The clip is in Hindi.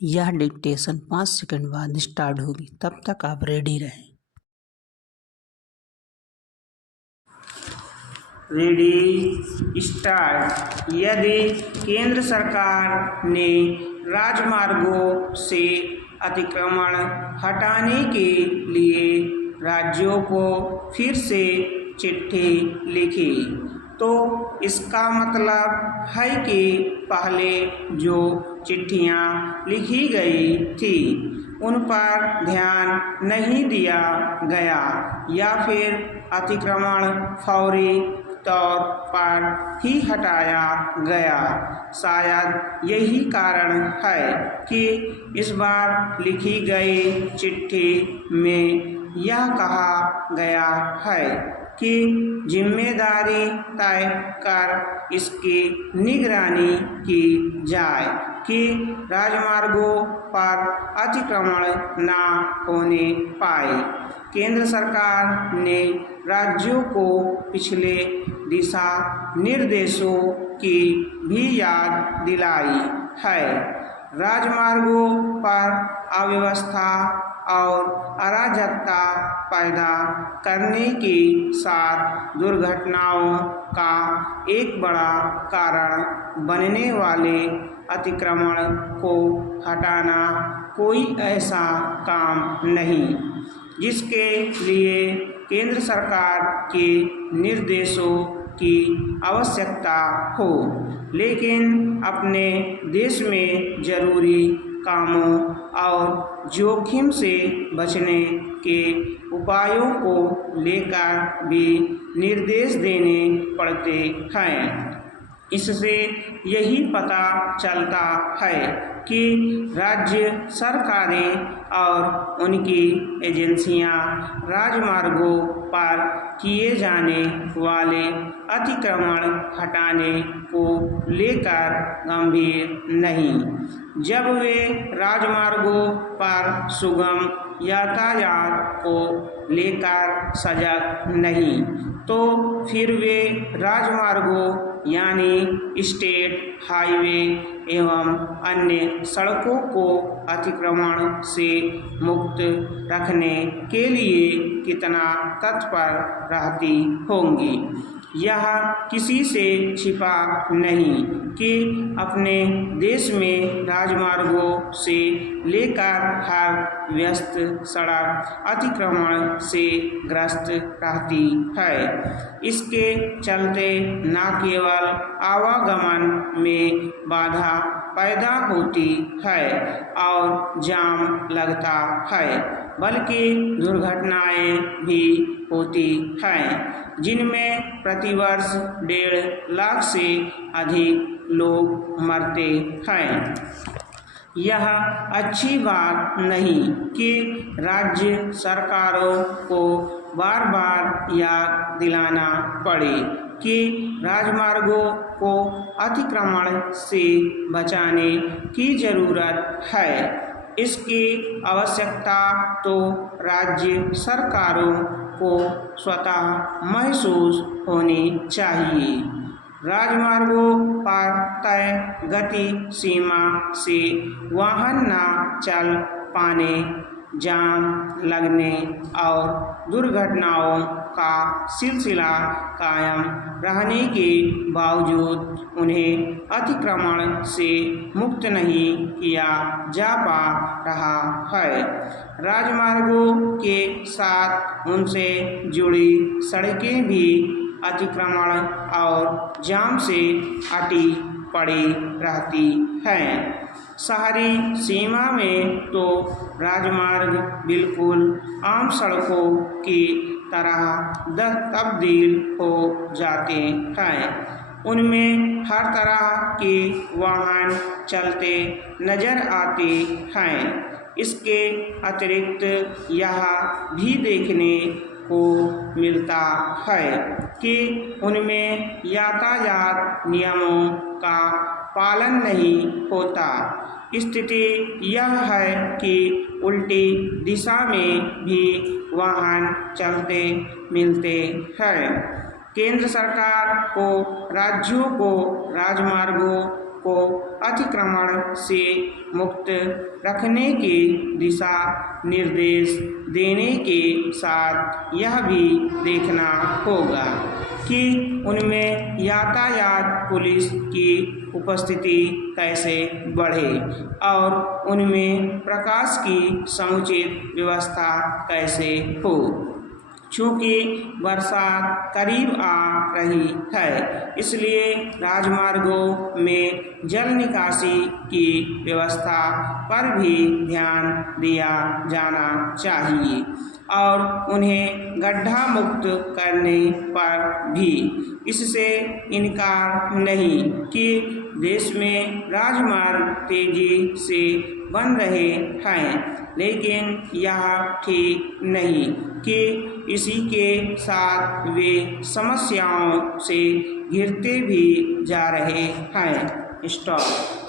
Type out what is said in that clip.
यह डिक्टेशन 5 सेकंड बाद स्टार्ट होगी, तब तक आप रेडी रहें। Ready start. यदि केंद्र सरकार ने राजमार्गों से अतिक्रमण हटाने के लिए राज्यों को फिर से चिट्ठी लिखी, तो इसका मतलब है कि पहले जो चिट्ठियां लिखी गई थी उन पर ध्यान नहीं दिया गया या फिर अतिक्रमण फौरी तौर पर ही हटाया गया। शायद यही कारण है कि इस बार लिखी गई चिट्ठी में यह कहा गया है कि जिम्मेदारी तय कर इसकी निगरानी की जाए कि राजमार्गों पर अतिक्रमण न होने पाए। केंद्र सरकार ने राज्यों को पिछले दिशा निर्देशों की भी याद दिलाई है। राजमार्गों पर अव्यवस्था और अराजकता पैदा करने के साथ दुर्घटनाओं का एक बड़ा कारण बनने वाले अतिक्रमण को हटाना कोई ऐसा काम नहीं जिसके लिए केंद्र सरकार के निर्देशों की आवश्यकता हो, लेकिन अपने देश में जरूरी कामों और जोखिम से बचने के उपायों को लेकर भी निर्देश देने पड़ते हैं। इससे यही पता चलता है कि राज्य सरकारें और उनकी एजेंसियां राजमार्गों पर किए जाने वाले अतिक्रमण हटाने को लेकर गंभीर नहीं। जब वे राजमार्गों पर सुगम यातायात को लेकर सजग नहीं, तो फिर वे राजमार्गों यानी स्टेट हाईवे एवं अन्य सड़कों को अतिक्रमण से मुक्त रखने के लिए कितना तत्पर रहती होंगी। यह किसी से छिपा नहीं कि अपने देश में राजमार्गों से लेकर हर व्यस्त सड़क अतिक्रमण से ग्रस्त रहती है। इसके चलते न केवल आवागमन में बाधा पैदा होती है और जाम लगता है, बल्कि दुर्घटनाएं भी होती हैं, जिनमें प्रतिवर्ष 1.5 लाख से अधिक लोग मरते हैं। यह अच्छी बात नहीं कि राज्य सरकारों को बार बार याद दिलाना पड़े कि राजमार्गों को अतिक्रमण से बचाने की जरूरत है। इसकी आवश्यकता तो राज्य सरकारों को स्वतः महसूस होनी चाहिए। राजमार्गों पर तय गति सीमा से वाहन न चल पाने, जाम लगने और दुर्घटनाओं का सिलसिला कायम रहने के बावजूद उन्हें अतिक्रमण से मुक्त नहीं किया जा पा रहा है। राजमार्गों के साथ उनसे जुड़ी सड़कें भी अतिक्रमण और जाम से अटी पड़ी रहती हैं। शहरी सीमा में तो राजमार्ग बिल्कुल आम सड़कों की तरह तब्दील हो जाते हैं। उनमें हर तरह के वाहन चलते नजर आते हैं। इसके अतिरिक्त यह भी देखने को मिलता है कि उनमें यातायात नियमों का पालन नहीं होता। स्थिति यह है कि उल्टी दिशा में भी वाहन चलते मिलते हैं। केंद्र सरकार को राज्यों को राजमार्गों को अतिक्रमण से मुक्त रखने के दिशा निर्देश देने के साथ यह भी देखना होगा कि उनमें यातायात पुलिस की उपस्थिति कैसे बढ़े और उनमें प्रकाश की समुचित व्यवस्था कैसे हो। चूँकि बरसात करीब आ रही है, इसलिए राजमार्गों में जल निकासी की व्यवस्था पर भी ध्यान दिया जाना चाहिए और उन्हें गड्ढा मुक्त करने पर भी। इससे इनकार नहीं कि देश में राजमार्ग तेजी से बन रहे हैं, लेकिन यह ठीक नहीं कि इसी के साथ वे समस्याओं से घिरते भी जा रहे हैं। स्टॉप।